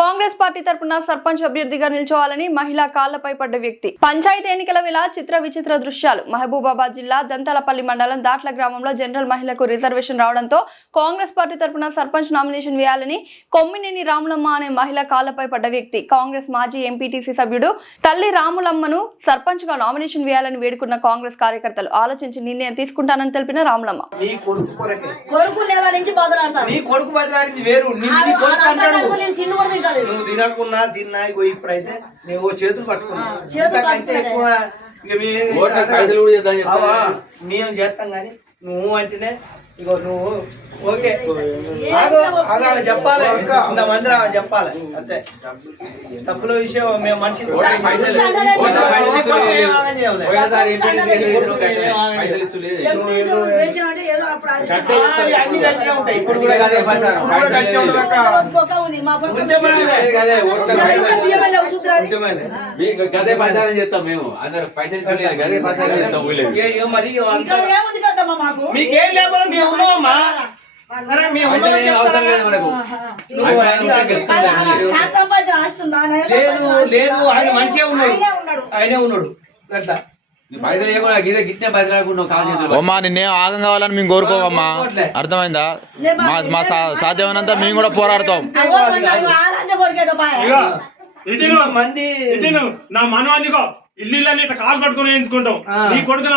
Congress party తరపున సర్పంచ్ అభ్యర్థిగా నిల్చోవాలని మహిళా కాళ్లపై పడ్డ వ్యక్తి. పంచాయతీ ఎన్నికల వేళ చిత్ర విచిత్ర దృశ్యాలు. మహబూబాబాద్ జిల్లా దంతలపల్లి మండలం దాట్ల గ్రామంలో జనరల్ మహిళకు రిజర్వేషన్ రావడంతో కాంగ్రెస్ పార్టీ తరపున సర్పంచ్ నామినేషన్ వేయాలని కొమ్మినేని రాములమ్మ అనే మహిళ కాళ్లపై పడ్డ వ్యక్తి. కాంగ్రెస్ మాజీ ఎంపీటీసీ సభ్యుడు తల్లి రాములమ్మను సర్పంచ్ గా నామినేషన్ వేయాలని వేడుకున్న కాంగ్రెస్ కార్యకర్తలు ఆలోచించి నిర్ణయం తీసుకుంటానని తెలిపిన రాములమ్మ. నువ్వు తినకున్నా తిన్నా ఇప్పుడైతే నువ్వు చేతులు పట్టుకున్నావు మేము చేస్తాం కానీ నువ్వు అంటేనే ఇగో నువ్వు ఓకే చెప్పాలి ఇంతమంది చెప్పాలి అంతే. తప్పుల విషయం మేము మనిషి అన్ని గట్టిగా ఉంటాయి. ఇప్పుడు గదే ప్రచారం చేస్తాం మేము. అందరు పైసలు గదే ప్రచారం చేస్తాం. మరి మీకేం లేకపోతే మేము ఉన్నామమ్మా. లేదు ఆయన మనిషే ఉన్నాడు, ఆయనే ఉన్నాడు అట్లా. అమ్మా నిన్నే ఆగం కావాలని మేము కోరుకోమమ్మా, అర్థమైందా? మా సాధ్యమైనంత మేము కూడా పోరాడతాం. మంది నా మనం అందుకో ఇల్లు కాలు పట్టుకుని వేయించుకుంటాం. నీ కొడుకు